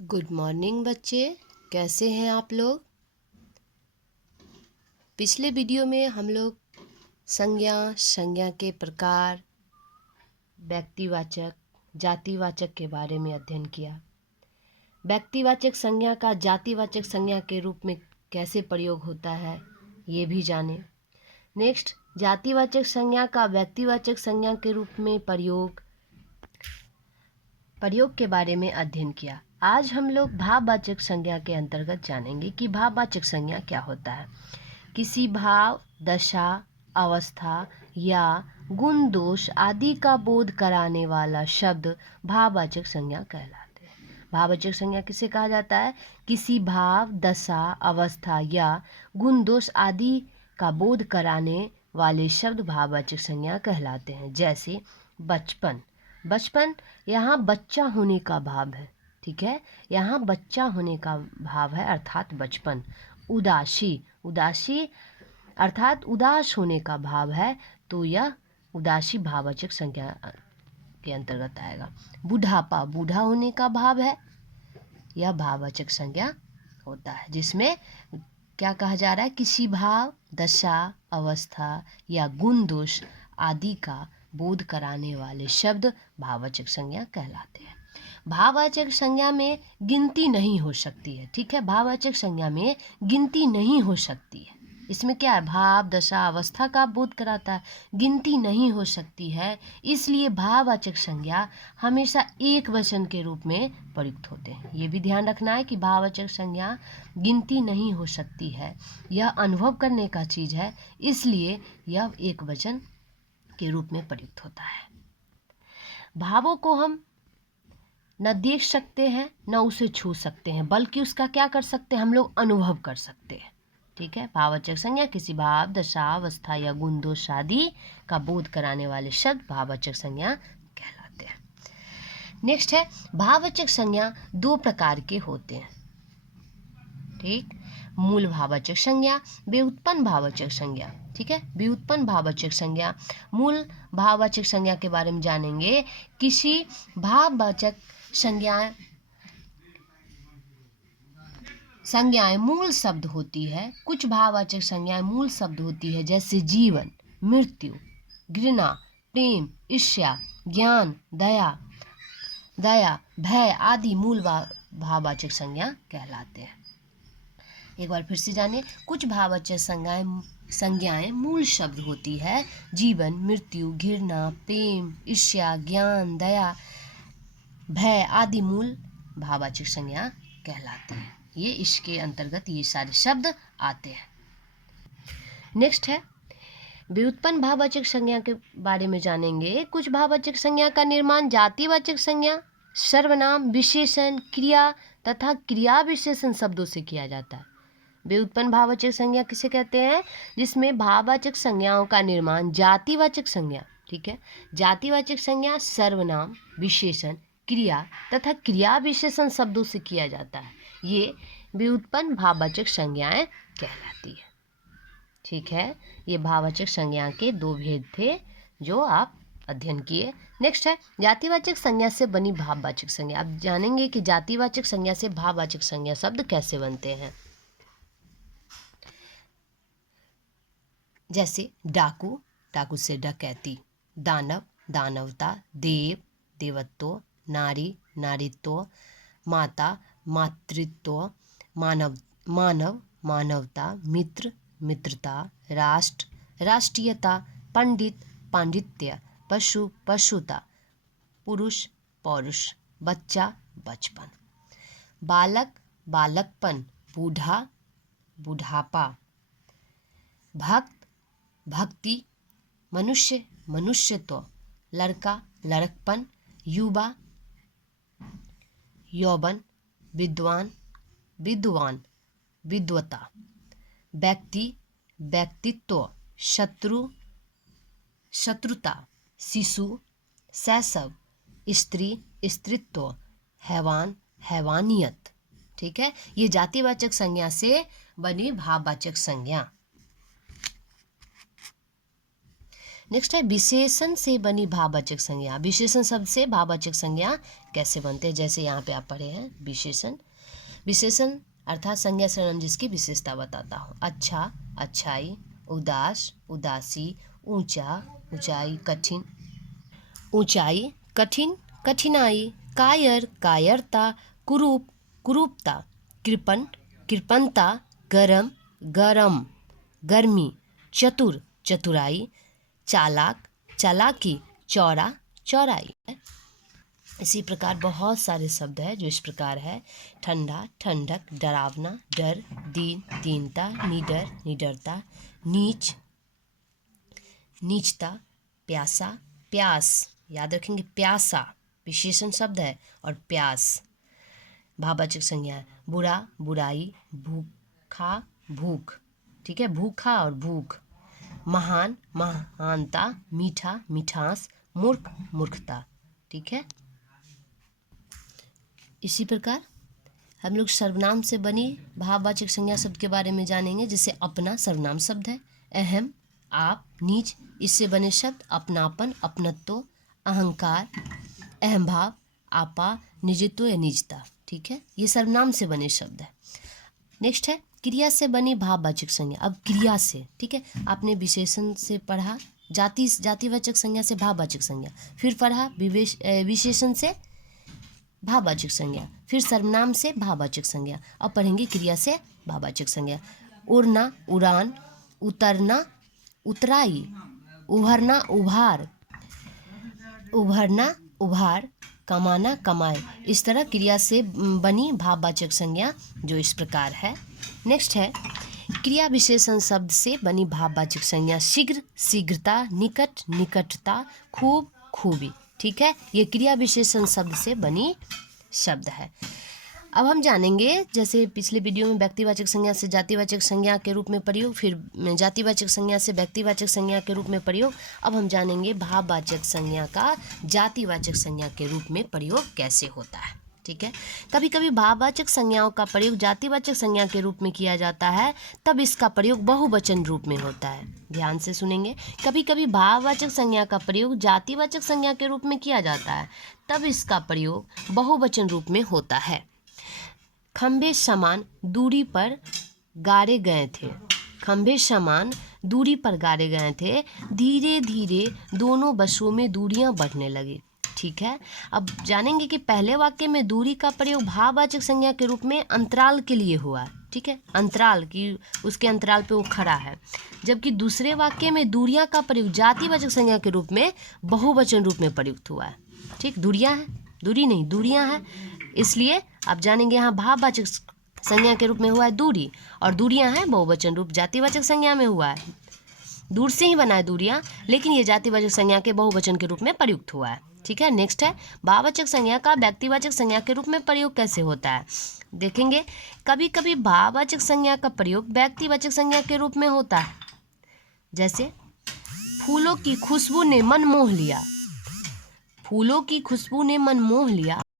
Good morning बच्चे, कैसे हैं आप लोग। पिछले वीडियो में हम लोग संज्ञा के प्रकार, व्यक्तिवाचक, जातिवाचक के बारे में अध्ययन किया। व्यक्तिवाचक संज्ञा का जातिवाचक संज्ञा के रूप में कैसे प्रयोग होता है ये भी जाने। नेक्स्ट, जातिवाचक संज्ञा का व्यक्तिवाचक संज्ञा के रूप में प्रयोग के बारे में अध्ययन किया। आज हम लोग भाववाचक संज्ञा के अंतर्गत जानेंगे कि भाववाचक संज्ञा क्या होता है। किसी भाव, दशा, अवस्था या गुण दोष आदि का बोध कराने वाला शब्द भाववाचक संज्ञा कहलाते हैं। भाववाचक संज्ञा किसे कहा जाता है? किसी भाव, दशा, अवस्था या गुण दोष आदि का बोध कराने वाले शब्द भाववाचक संज्ञा कहलाते हैं। जैसे बचपन, बचपन यहाँ बच्चा होने का भाव है, ठीक है, यहाँ बच्चा होने का भाव है अर्थात बचपन। उदासी, उदासी अर्थात उदास होने का भाव है, तो यह उदासी भाववाचक संज्ञा के अंतर्गत आएगा। बुढ़ापा, बूढ़ा होने का भाव है, यह भाववाचक संज्ञा होता है, जिसमें क्या कहा जा रहा है? किसी भाव, दशा, अवस्था या गुण दोष आदि का बोध कराने वाले शब्द भाववाचक संज्ञा कहलाते हैं। भाववाचक संज्ञा में गिनती नहीं हो सकती है, ठीक है, भाववाचक संज्ञा में गिनती नहीं हो सकती है। इसमें क्या है? भाव, दशा, अवस्था का बोध कराता है, गिनती नहीं हो सकती है, इसलिए भाववाचक संज्ञा हमेशा एक वचन के रूप में प्रयुक्त होते हैं। ये भी ध्यान रखना है कि भाववाचक संज्ञा गिनती नहीं हो सकती है, यह अनुभव करने का चीज है, इसलिए यह एक वचन के रूप में प्रयुक्त होता है। भावों को हम न देख सकते हैं न उसे छू सकते हैं, बल्कि उसका क्या कर सकते हैं? हम लोग अनुभव कर सकते हैं, ठीक है। भाववाचक संज्ञा किसी भाव, दशा, अवस्था या गुण दोष आदि का बोध कराने वाले शब्द भाववाचक संज्ञा कहलाते हैं। नेक्स्ट है, भाववाचक संज्ञा दो प्रकार के होते हैं, ठीक। मूल भाववाचक संज्ञा, व्युत्पन्न भाववाचक संज्ञा, ठीक है। व्युत्पन्न भाववाचक संज्ञा, मूल भाववाचक संज्ञा के बारे में जानेंगे। किसी भाववाचक संज्ञाएं मूल शब्द होती है, कुछ भाववाचक संज्ञाएं मूल शब्द होती है, जैसे जीवन, मृत्यु, घृणा, प्रेम, ईर्ष्या, ज्ञान, दया, भय आदि मूल भाववाचक संज्ञा कहलाते हैं। एक बार फिर से जाने, कुछ भाववाचक संज्ञाएं मूल शब्द होती है, जीवन, मृत्यु, घृणा, प्रेम, ईर्ष्या, ज्ञान, दया, भय आदि मूल भाववाचक संज्ञा कहलाते हैं। ये इसके अंतर्गत ये सारे शब्द आते हैं। नेक्स्ट है, व्युत्पन्न भाववाचक संज्ञा के बारे में जानेंगे। कुछ भाववाचक संज्ञा का निर्माण जातिवाचक संज्ञा, सर्वनाम, विशेषण, क्रिया तथा क्रिया विशेषण शब्दों से किया जाता है। व्युत्पन्न भाववाचक संज्ञा किसे कहते हैं? जिसमें भाववाचक संज्ञाओं का निर्माण जातिवाचक संज्ञा, ठीक है, जातिवाचक संज्ञा, सर्वनाम, विशेषण, क्रिया तथा क्रिया विशेषण शब्दों से किया जाता है। ये व्युत्पन्न भाववाचक संज्ञाएं कहलाती है, ठीक है। ये भाववाचक संज्ञा के दो भेद थे जो आप अध्ययन किए। नेक्स्ट है, जातिवाचक संज्ञा से बनी भाववाचक संज्ञा। अब जानेंगे कि जातिवाचक संज्ञा से भाववाचक संज्ञा शब्द कैसे बनते हैं। जैसे डाकू, डाकू से डकैती, दानव, दानवता, देव, देवत्व, नारी, नारीत्व, माता, मातृत्व, मानव, मानव, मानवता, मित्र, मित्रता, राष्ट्र, राष्ट्रीयता, पंडित, पांडित्य, पशु, पशुता, पुरुष, पौरुष, बच्चा, बचपन, बालक, बालकपन, बूढ़ा, बुढ़ापा, भक्त, भक्ति, मनुष्य, मनुष्यत्व, लड़का, लड़कपन, युवा, यौवन, विद्वान, विद्वान, विद्वता, व्यक्ति, व्यक्तित्व, शत्रु, शत्रुता, शिशु, शैशव, स्त्री, स्त्रीत्व, हैवान, हैवानियत, ठीक है। ये जातिवाचक संज्ञा से बनी भाववाचक संज्ञा। नेक्स्ट है विशेषण से बनी भाववाचक संज्ञा। विशेषण शब्द से भाववाचक संज्ञा कैसे बनते हैं, जैसे यहाँ पे आप पढ़े हैं विशेषण। विशेषण अर्थात संज्ञा सर्वनाम जिसकी विशेषता बताता हो। अच्छा, अच्छाई, उदास, उदासी, ऊंचा, ऊंचाई, कठिन, ऊंचाई, कठिन, कठिनाई, कायर, कायरता, कुरूप, कुरूपता, कृपण, कृपणता, गरम, गरम, गर्मी, चतुर, चतुराई, चालाक, चालाकी, चौड़ा, चौड़ाई। इसी प्रकार बहुत सारे शब्द हैं जो इस प्रकार है। ठंडा, ठंडक, डरावना, डर, दीन, दीनता, निडर, निडरता, नीच, नीचता, प्यासा, प्यास। याद रखेंगे प्यासा विशेषण शब्द है और प्यास भाववाचक संज्ञा है। बुरा, बुराई, भूखा, भूख, ठीक है, भूखा और भूख। महान, महानता, मीठा, मिठास, मूर्ख, मूर्खता, ठीक है। इसी प्रकार हम लोग सर्वनाम से बनी भाववाचक संज्ञा शब्द के बारे में जानेंगे। जैसे अपना सर्वनाम शब्द है। अहम, आप, नीच, इससे बने शब्द अपनापन, अपनत्व, अहंकार, अहंभाव, आपा, निजित्व या निजता, ठीक है, ये सर्वनाम से बने शब्द है। नेक्स्ट है क्रिया से बनी भाववाचक संज्ञा। अब क्रिया से, ठीक है, आपने विशेषण से पढ़ा, जातिवाचक संज्ञा से भाववाचक संज्ञा, फिर पढ़ा विशेषण से भाववाचक संज्ञा, फिर सर्वनाम से भाववाचक संज्ञा। अब पढ़ेंगे क्रिया से भाववाचक संज्ञा। उड़ना, उड़ान, उतरना, उतराई, उभरना, उभार, उभरना, उभार, कमाना, कमाए। इस तरह क्रिया से बनी भाववाचक संज्ञा जो इस प्रकार है। नेक्स्ट है क्रिया विशेषण शब्द से बनी भाववाचक संज्ञा। शीघ्र, शीघ्रता, निकट, निकटता, खूब, खूबी, ठीक है, ये क्रिया विशेषण शब्द से बनी शब्द है। अब हम जानेंगे, जैसे पिछले वीडियो में व्यक्तिवाचक संज्ञा से जातिवाचक संज्ञा के रूप में प्रयोग, फिर जातिवाचक संज्ञा से व्यक्तिवाचक संज्ञा के रूप में प्रयोग। अब हम जानेंगे भाववाचक संज्ञा का जातिवाचक संज्ञा के रूप में प्रयोग कैसे होता है, ठीक है। कभी कभी भाववाचक संज्ञाओं का प्रयोग जातिवाचक संज्ञा के रूप में किया जाता है, तब इसका प्रयोग बहुवचन रूप में होता है। ध्यान से सुनेंगे। कभी कभी भाववाचक संज्ञा का प्रयोग जातिवाचक संज्ञा के रूप में किया जाता है, तब इसका प्रयोग बहुवचन रूप में होता है। खंभे समान दूरी पर गाड़े गए थे। खंभे समान दूरी पर गाड़े गए थे। धीरे धीरे दोनों बसों में दूरियां बढ़ने लगी, ठीक है। अब जानेंगे कि पहले वाक्य में दूरी का प्रयोग भाववाचक संज्ञा के रूप में अंतराल के लिए हुआ, ठीक है, अंतराल की उसके अंतराल पे वो खड़ा है। जबकि दूसरे वाक्य में दूरियां का प्रयोग जातिवाचक संज्ञा के रूप में बहुवचन रूप में प्रयुक्त हुआ है, ठीक। दूरियां हैं, दूरी नहीं, दूरियां हैं, इसलिए आप जानेंगे यहाँ भाववाचक संज्ञा के रूप में हुआ है दूरी, और दूरियां हैं बहुवचन रूप जातिवाचक संज्ञा में हुआ है। दूर से ही बना है दूरियां, लेकिन ये जातिवाचक संज्ञा के बहुवचन के रूप में प्रयुक्त हुआ है, ठीक है। नेक्स्ट है भाववाचक संज्ञा का व्यक्तिवाचक संज्ञा के रूप में प्रयोग कैसे होता है, देखेंगे। कभी कभी भाववाचक संज्ञा का प्रयोग व्यक्तिवाचक संज्ञा के रूप में होता है। जैसे फूलों की खुशबू ने मन मोह लिया। फूलों की खुशबू ने मन मोह लिया।